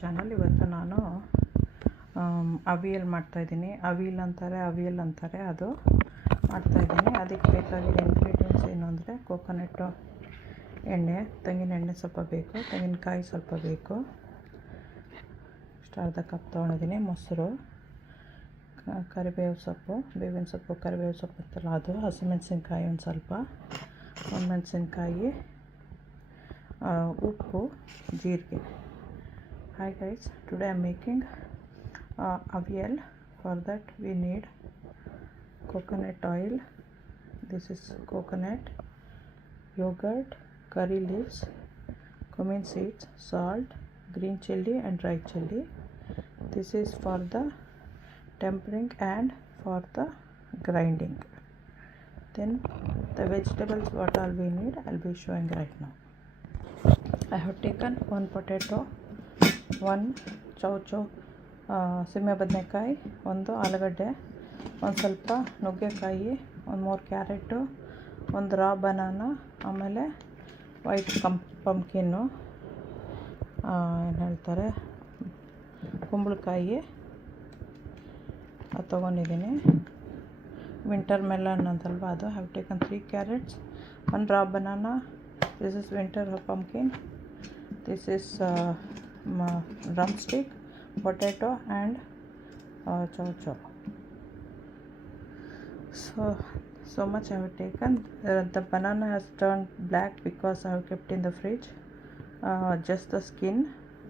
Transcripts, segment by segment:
Channel. ಇವತ್ತು ನಾನು ಅವಿಯಲ್ ಮಾಡ್ತಾಯಿದ್ದೀನಿ. ಅವಿಯಲ್ ಅಂತಾರೆ ಅದು ಮಾಡ್ತಾಯಿದ್ದೀನಿ. ಅದಕ್ಕೆ ಬೇಕಾಗಿರೋ ಇಂಗ್ರೀಡಿಯೆಂಟ್ಸ್ ಏನು ಅಂದರೆ ಕೋಕೋನಟ್ಟು ಎಣ್ಣೆ, ತೆಂಗಿನ ಎಣ್ಣೆ ಸ್ವಲ್ಪ ಬೇಕು, ತೆಂಗಿನಕಾಯಿ ಸ್ವಲ್ಪ ಬೇಕು, ಅರ್ಧ ಕಪ್ ತೊಗೊಂಡಿದ್ದೀನಿ, ಮೊಸರು, ಕರಿಬೇವು ಸೊಪ್ಪು, ಬೇವಿನ ಸೊಪ್ಪು, ಕರಿಬೇವು ಸೊಪ್ಪು ಅಂತಲ್ಲ ಅದು, ಹಸಿಮೆಣಸಿನ್ಕಾಯಿ ಒಂದು ಸ್ವಲ್ಪ, ಒಣಮೆಣಸಿನ್ಕಾಯಿ, ಉಪ್ಪು, ಜೀರಿಗೆ. Hi guys, today I am making avial. For that we need coconut oil. This is coconut, yogurt, curry leaves, cumin seeds, salt, green chilli and dry chilli. This is for the tempering and for the grinding. Then the vegetables what all we need I'll be showing right now. I have taken one potato, one chow chow ಸೀಮೆ ಬದನೆಕಾಯಿ, ಒಂದು ಆಲೂಗಡ್ಡೆ, ಒಂದು ಸ್ವಲ್ಪ ನುಗ್ಗೆಕಾಯಿ, ಒಂದು 3 carrot, ಒಂದು ರಾ banana, ಆಮೇಲೆ ವೈಟ್ ಪಂಪ್ಕಿನ್ನು, ಏನು ಹೇಳ್ತಾರೆ ಕುಂಬಳಕಾಯಿ ಅದು ತೊಗೊಂಡಿದ್ದೀನಿ. ವಿಂಟರ್ ಮೆಲನ್ ಅಂತಲ್ವ ಅದು. Have taken 3 carrots, 1 raw banana. This is winter pumpkin. This is drumstick, potato and chow. So much I have taken. The banana has turned black because I have kept in the fridge. Just the skin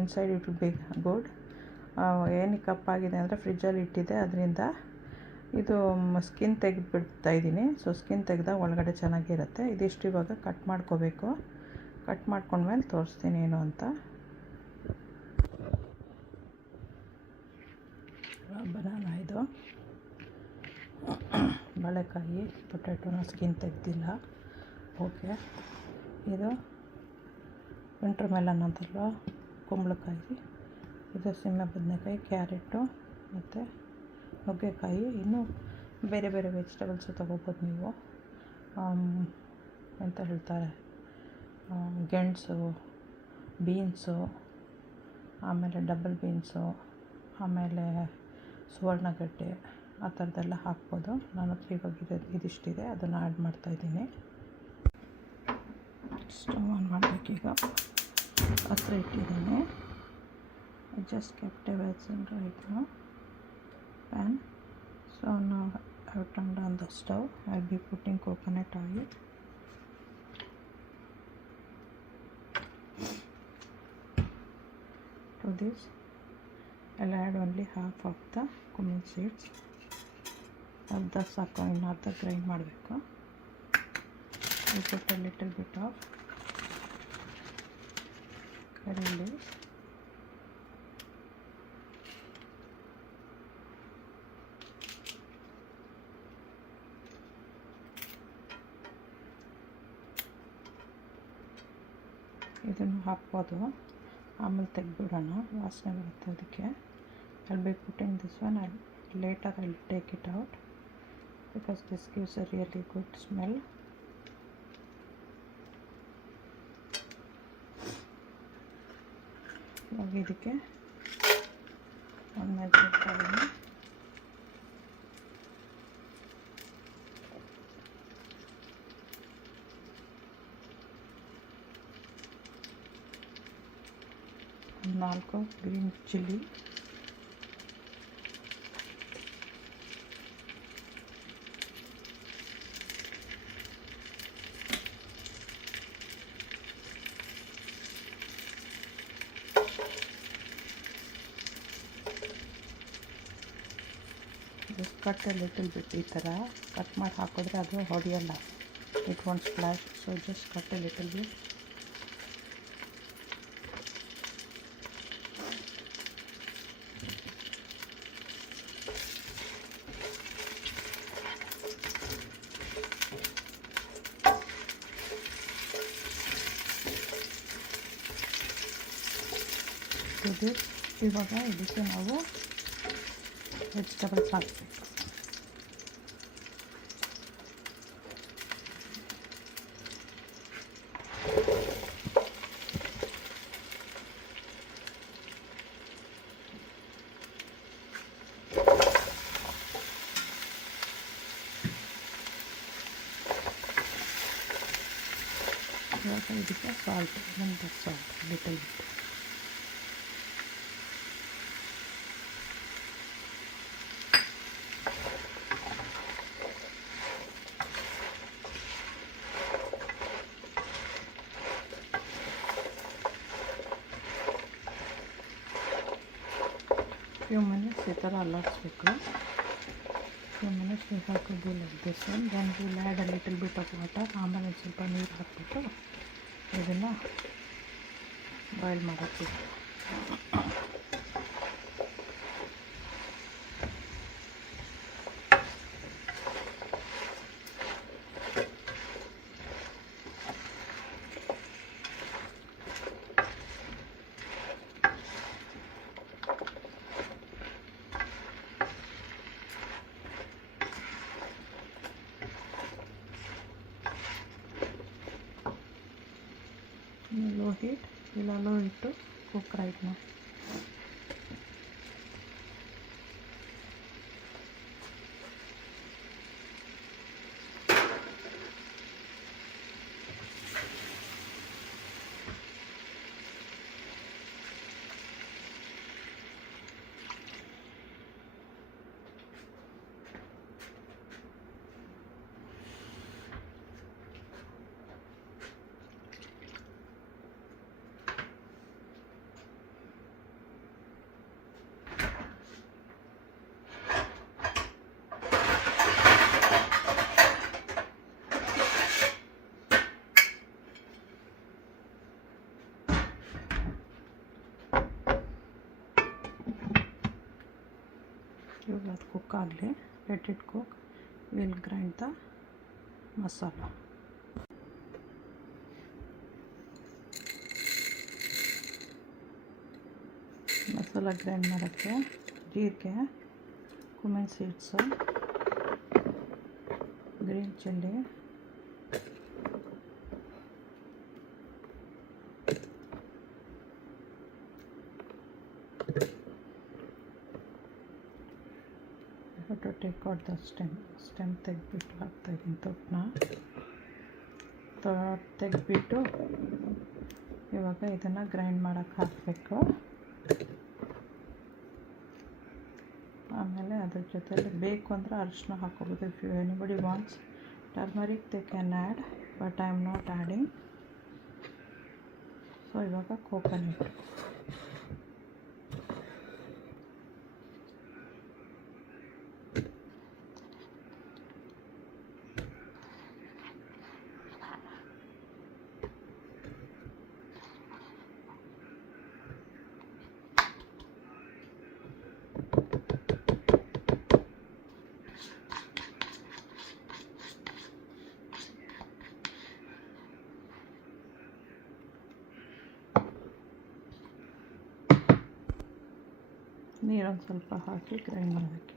inside it will be good. ಏನಕ್ಕೆ ಕಪ್ಪಾಗಿದೆ ಅಂದರೆ ಫ್ರಿಜ್ಜಲ್ಲಿ ಇಟ್ಟಿದ್ದೆ, ಅದರಿಂದ ಇದು skin ತೆಗೆದುಬಿಡ್ತಾ ಇದ್ದೀನಿ. So skin ತೆಗೆದಾಗ ಒಳಗಡೆ ಚೆನ್ನಾಗಿರುತ್ತೆ. ಇದಿಷ್ಟು ಇವಾಗ ಕಟ್ ಮಾಡ್ಕೋಬೇಕು. ಕಟ್ ಮಾಡ್ಕೊಂಡ್ಮೇಲೆ ತೋರಿಸ್ತೀನಿ ಏನು ಅಂತ. ಬನಾನ ಇದು, ಬಾಳೆಕಾಯಿ, ಪೊಟ್ಯಾಟೋನ ಸ್ಕಿನ್ ತೆಗೆದಿಲ್ಲ. ಓಕೆ, ಇದು ವಿಂಟರ್ ಮೆಲನ್ ಅಂತಲ್ವ, ಕುಂಬಳಕಾಯಿ, ಇದು ಸೀಮೆ ಬದನೆಕಾಯಿ, ಕ್ಯಾರೆಟು ಮತ್ತು ನುಗ್ಗೆಕಾಯಿ. ಇನ್ನೂ ಬೇರೆ ಬೇರೆ ವೆಜಿಟೇಬಲ್ಸು ತೊಗೋಬೋದು ನೀವು. ಎಂತ ಹೇಳ್ತಾರೆ, ಗೆಣಸು, ಬೀನ್ಸು, ಆಮೇಲೆ ಡಬಲ್ ಬೀನ್ಸು, ಆಮೇಲೆ ಸುವರ್ಣಗಡ್ಡೆ, ಆ ಥರದ್ದೆಲ್ಲ ಹಾಕ್ಬೋದು. ನಾನು ಇವಾಗ ಇದಿಷ್ಟಿದೆ, ಅದನ್ನು ಆ್ಯಡ್ ಮಾಡ್ತಾಯಿದ್ದೀನಿ. ಸ್ಟವ್ ಆನ್ ಮಾಡಬೇಕೀಗ. ಹತ್ರ ಇಟ್ಟಿದ್ದೀನಿ. Just kept a vessel right now pan. So now I have turned on the stove. I will be putting coconut oil. To this I'll add only half of the cumin seeds. ಅರ್ಧ ಸಾಕು, ಇನ್ನು ಅರ್ಧ grind ಮಾಡಬೇಕು. I put a little bit of curry leaves, ಇದನ್ನು ಹಾಕ್ಬೋದು. ಆಮೇಲೆ ತೆಗೆದ್ಬಿಡೋಣ, ವಾಸನೆ ಬರುತ್ತೆ ಅದಕ್ಕೆ. I'll be putting this one. Later I'll take it out because this gives a really good smell. ಇವಾಗ ಇದಕ್ಕೆ ಒಂದು ಮೆಣಸಿನಕಾಯಿನ ನಾಲ್ಕು green chilli, cut a little bit. ಈ ಥರ ಕಟ್ ಮಾಡಿ ಹಾಕಿದ್ರೆ ಅದು ಹೊಡೆಯಲ್ಲ, it want splash. So just cut a little bit. ಇವಾಗ ಇದಕ್ಕೆ ನಾವು ವೆಜಿಟೇಬಲ್ಸ್ ಹಾಕಬೇಕು. ಇವಾಗ ಇದಕ್ಕೆ salt, vinegar salt little bit. few minutes ಈ ಥರ ಅಲ್ಲಾಡಿಸ್ಬೇಕು. few minutes we have to do like this one. Then we'll add a little bit of water. ಆಮೇಲೆ ಸ್ವಲ್ಪ ನೀರು ಹಾಕ್ಬಿಟ್ಟು ಇದನ್ನು ಬಾಯ್ಲ್ ಮಾಡೋಕ್ಕೆ. Low heat, we'll allow it to cook right now. ಇವಾಗ ಅದು ಕುಕ್ ಆಗಲಿ, let it cook. Will grind the masala. Masala grind ಮಾಡೋಕ್ಕೆ ಜೀರಿಗೆ, cumin seeds, green chilli, to take out the stem ತೆಗೆದ್ಬಿಟ್ಟು ಹಾಕ್ತಾಯಿದ್ದೀನಿ. ತೆಗೆದ್ಬಿಟ್ಟು ಇವಾಗ ಇದನ್ನು ಗ್ರೈಂಡ್ ಮಾಡೋಕ್ಕೆ ಹಾಕಬೇಕು. ಆಮೇಲೆ ಅದ್ರ ಜೊತೆಲಿ ಬೇಕು ಅಂದರೆ ಅರಿಶಿನ ಹಾಕೋಬೋದು. If you anybody wants turmeric they can add, but I am not adding. So ಇವಾಗ ಕೋಕೋನಟ್. ನೀರೊಂದು ಸ್ವಲ್ಪ ಹಾಕಿ ಗ್ರೈಂಡ್ ಮಾಡಬೇಕು.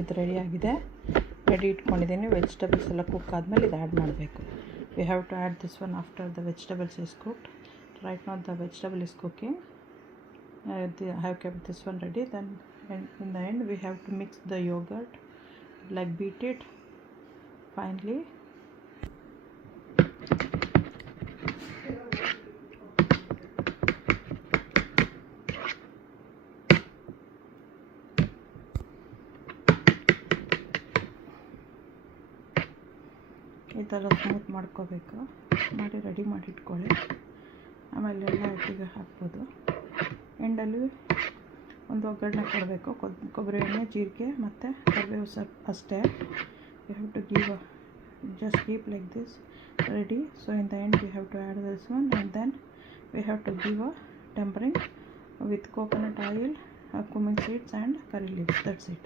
ಇದು ರೆಡಿಯಾಗಿದೆ. ರೆಡಿ ಇಟ್ಕೊಂಡಿದ್ದೀನಿ. ವೆಜಿಟೇಬಲ್ಸ್ ಎಲ್ಲ ಕುಕ್ ಆದಮೇಲೆ ಇದು ಆ್ಯಡ್ ಮಾಡಬೇಕು. We have to add this one after the vegetables is cooked. Right now the vegetable is cooking. I have kept this one ready. Then in the end we have to mix the yogurt, like beat it finely. ಈ ಥರ smooth ಮಾಡ್ಕೋಬೇಕು. ಮಾಡಿ ready ಮಾಡಿ ಇಟ್ಕೊಳ್ಳಿ. ಆಮೇಲೆ ಎಲ್ಲ ಒಟ್ಟಿಗೆ ಹಾಕ್ಬೋದು. ಎಂಡಲ್ಲಿ ಒಂದು ಒಗ್ಗರಣೆ ಕೊಡಬೇಕು. ಕೊಬ್ಬರಿ ಎಣ್ಣೆ, ಜೀರಿಗೆ ಮತ್ತು ಕರಿಬೇವು ಸ್ವಲ್ಪ ಅಷ್ಟೇ. You have to give just keep like this ready. So in the end we have to add this one, and then we have to give a tempering with coconut oil, cumin seeds and curry leaves. That's it.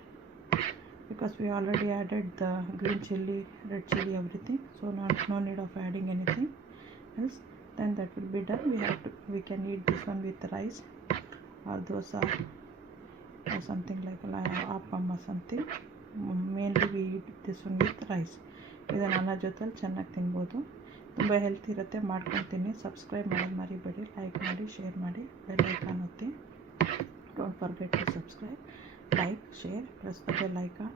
because we already added the green chili, red chili, everything, so no need of adding anything else. Then that will be done. We can eat this one with rice or dosa or something like appam or something. Mainly we eat this one with rice. ಇದನ್ನು ಅನ್ನ ಜೊತೆಲಿ ಚೆನ್ನಾಗಿ ತಿನ್ಬೋದು. ತುಂಬ health ಇರುತ್ತೆ, ಮಾಡ್ಕೊಂಡು ತಿನ್ನಿ. Subscribe ಮಾಡೋದು ಮರಿಬೇಡಿ, ಲೈಕ್ ಮಾಡಿ, ಶೇರ್ ಮಾಡಿ, ಬೆಲ್ ಐಕಾನ್ ಒತ್ತಿ. Don't forget to subscribe, like, share, press the bell icon.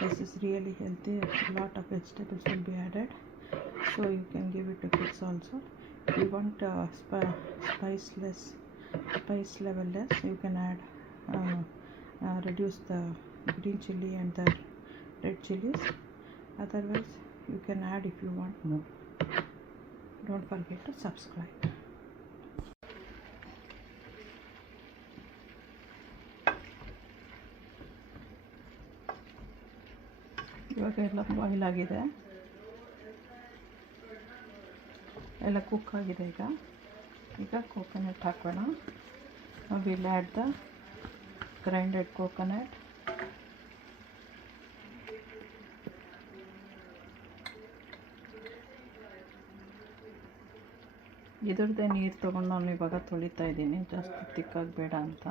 This is really healthy. A lot of vegetables will be added, so you can give it to kids also. If you want spice level less, you can add reduce the green chili and the red chilies. Otherwise you can add if you want more. Don't forget to subscribe. ಇವಾಗ ಎಲ್ಲ boil ಆಗಿದೆ, ಎಲ್ಲ cook ಆಗಿದೆ. ಈಗ coconut ಹಾಕೋಣ. Will add the grinded coconut. ಇದ್ರದ್ದೇ ನೀರು ತೊಗೊಂಡು ನಾನು ಇವಾಗ ತೊಳಿತಾ ಇದ್ದೀನಿ, ಜಾಸ್ತಿ ತಿಕ್ಕಾಗಿ ಬೇಡ ಅಂತ.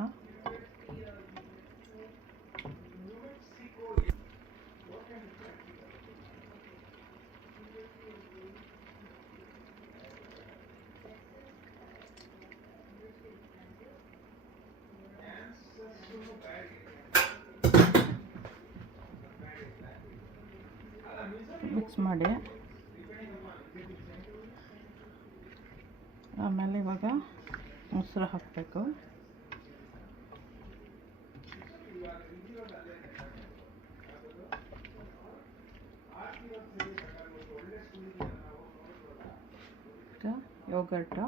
ಮಿಕ್ಸ್ ಮಾಡಿ ಆಮೇಲೆ ಇವಾಗ ಮೊಸರು ಹಾಕಬೇಕು. ಯೋಗರ್ಟ್,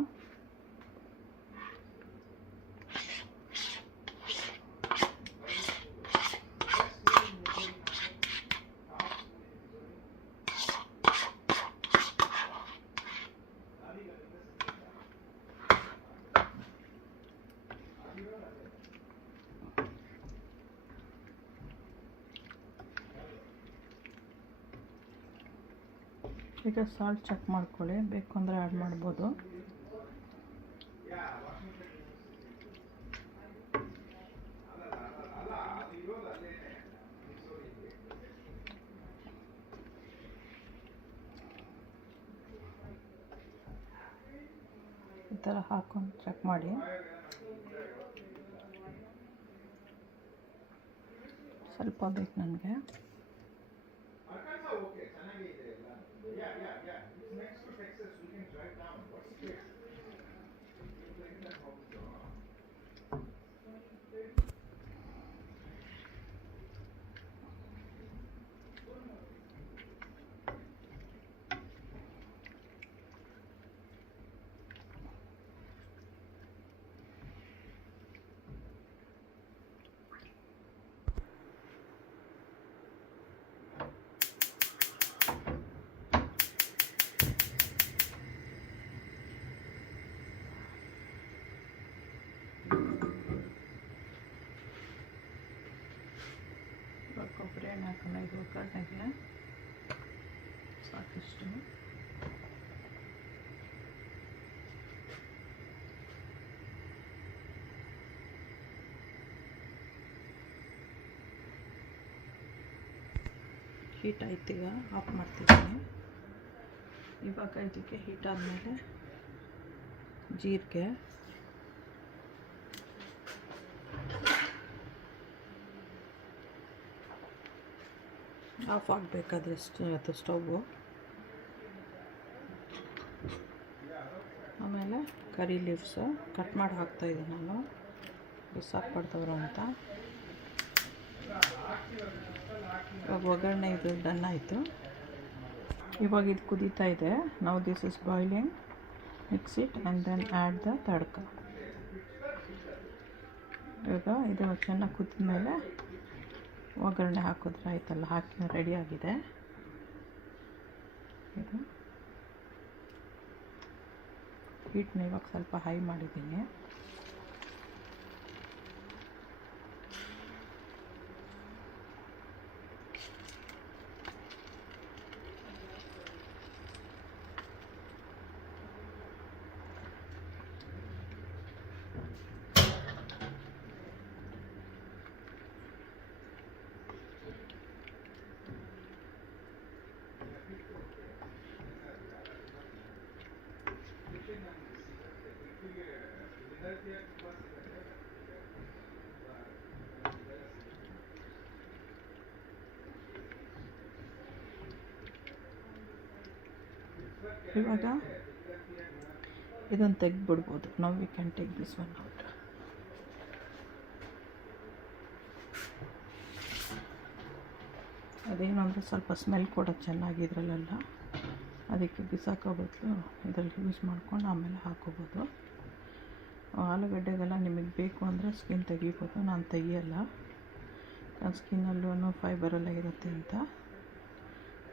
ಈಗ ಸಾಲ್ಟ್ ಚೆಕ್ ಮಾಡ್ಕೊಳ್ಳಿ, ಬೇಕು ಅಂದರೆ ಆ್ಯಡ್ ಮಾಡ್ಬೋದು. ಈ ಥರ ಹಾಕೊಂಡು ಚೆಕ್ ಮಾಡಿ. ಸ್ವಲ್ಪ ಬೇಕು ನನಗೆ. ಕೊಬ್ಬರಿ ಎಣ್ಣೆ ಹಾಕೋಣ. ಇದು ಒಗ್ಗರಣೆಗೆ ಸಾಕಿಷ್ಟು. ಹೀಟ್ ಆಯ್ತು, ಈಗ ಆಫ್ ಮಾಡ್ತಿದ್ದೀನಿ. ಇವಾಗ ಇದಕ್ಕೆ ಹೀಟ್ ಆದಮೇಲೆ ಜೀರಿಗೆ, ಆಫ್ ಆಗಬೇಕಾದ್ರೆ ಅದು ಸ್ಟವ್ವು. ಆಮೇಲೆ ಕರಿ ಲೀವ್ಸು ಕಟ್ ಮಾಡಿ ಹಾಕ್ತಾಯಿದ್ದೀನಿ ನಾನು, ಬಿಸಾಕ್ಬಾರ್ದವ್ರು ಅಂತ. ಇವಾಗ ಒಗ್ಗರಣೆ ಇದು ಡನ್ ಆಯಿತು. ಇವಾಗ ಇದು ಕುದೀತಾ ಇದೆ. ನಾವು this is boiling. Mix it and then add the tadka. ಇವಾಗ ಇದು ಚೆನ್ನಾಗಿ ಕುದಿದ ಮೇಲೆ ಒಗ್ಗರಣೆ ಹಾಕಿದ್ರೆ ಆಯ್ತಲ್ಲ, ಹಾಕಿ ರೆಡಿಯಾಗಿದೆ. ಇದು ಹೀಟ್ನ ಇವಾಗ ಸ್ವಲ್ಪ ಹೈ ಮಾಡಿದ್ದೀನಿ. ಇವಾಗ ಇದನ್ನು ತೆಗೆದ್ಬಿಡ್ಬೋದು. ನಾವು we can take this one out. ಅದೇನು ಅಂದರೆ ಸ್ವಲ್ಪ ಸ್ಮೆಲ್ ಕೊಡೋದು ಚೆನ್ನಾಗಿದ್ರಲ್ಲೆಲ್ಲ, ಅದಕ್ಕೆ ಬಿಸಾಕೋ ಬದಲು ಇದರಲ್ಲಿ ಯೂಸ್ ಮಾಡ್ಕೊಂಡು ಆಮೇಲೆ ಹಾಕೋಬೋದು. ಆಲೂಗಡ್ಡೆಗೆಲ್ಲ ನಿಮಗೆ ಬೇಕು ಅಂದರೆ ಸ್ಕಿನ್ ತೆಗಿಬೋದು, ನಾನು ತೆಗಿಯಲ್ಲ, ನನ್ನ ಸ್ಕಿನ್ನಲ್ಲೂ ಫೈಬರೆಲ್ಲ ಇರುತ್ತೆ ಅಂತ.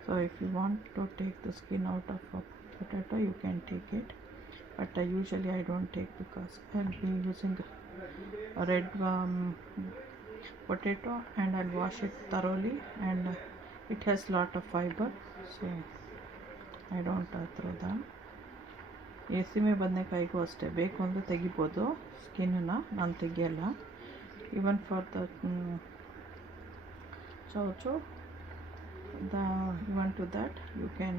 So if you want to take the skin out of a potato you can take it, but usually I don't take because I will be using red potato and I'll wash it thoroughly and it has lot of fiber, so I don't throw them. ಸೀಮೆ ಬದನೆಕಾಯಿಗೂ ಅಷ್ಟೇ, ಬೇಕು ಅಂದರೆ ತೆಗಿಬೋದು ಸ್ಕಿನ್ನನ್ನು, ನಾನು ತೆಗಿಯಲ್ಲ. Even for the chow chow, even to that you can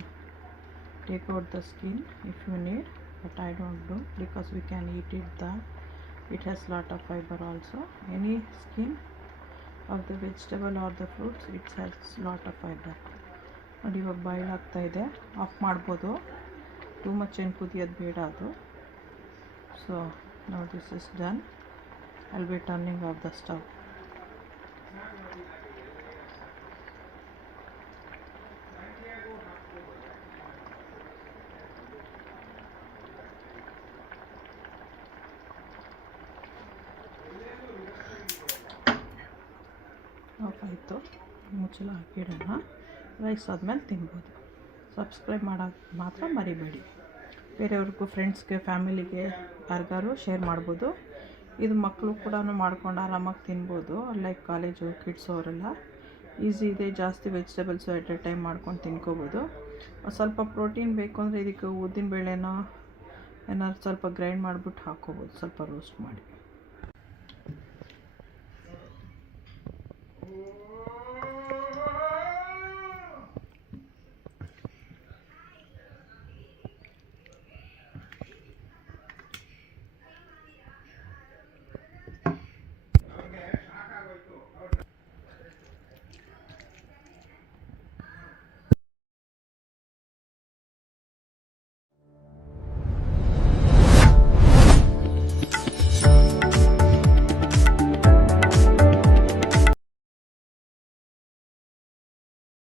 take out the skin if you need, but I don't do because we can eat it. It has lot of fiber also. Any skin of the vegetable or the fruits, it has lot of fiber. ನೋಡಿ ಇವಾಗ boil ಆಗ್ತಾ ಇದೆ, of ಮಾಡ್ಬೋದು, too much ಏನು ಕುದಿಯೋದು ಬೇಡ ಅದು. So now this is done. I will B turning of the stove. Of ಆಯಿತು, ಮುಚ್ಚಳ ಹಾಕಿಡೋಣ. ರೈಸ್ ಆದಮೇಲೆ ತಿನ್ಬೋದು. ಸಬ್ಸ್ಕ್ರೈಬ್ ಮಾಡೋದು ಮಾತ್ರ ಮರಿಬೇಡಿ. ಬೇರೆಯವ್ರಿಗೂ, ಫ್ರೆಂಡ್ಸ್ಗೆ, ಫ್ಯಾಮಿಲಿಗೆ ಯಾರಿಗಾರು ಶೇರ್ ಮಾಡ್ಬೋದು. ಇದು ಮಕ್ಕಳು ಕೂಡ ಮಾಡ್ಕೊಂಡು ಆರಾಮಾಗಿ ತಿನ್ಬೋದು. ಲೈಕ್ ಕಾಲೇಜು ಕಿಡ್ಸು ಅವರೆಲ್ಲ ಈಸಿ ಇದೆ. ಜಾಸ್ತಿ ವೆಜಿಟೇಬಲ್ಸು ಎಟ್ ಎ ಟೈಮ್ ಮಾಡ್ಕೊಂಡು ತಿನ್ಕೋಬೋದು. ಸ್ವಲ್ಪ ಪ್ರೋಟೀನ್ ಬೇಕು ಅಂದರೆ ಇದಕ್ಕೆ ಉದ್ದಿನ ಬೇಳೆನೋ ಏನಾದ್ರು ಸ್ವಲ್ಪ ಗ್ರೈಂಡ್ ಮಾಡಿಬಿಟ್ಟು ಹಾಕ್ಕೋಬೋದು, ಸ್ವಲ್ಪ ರೋಸ್ಟ್ ಮಾಡಿ.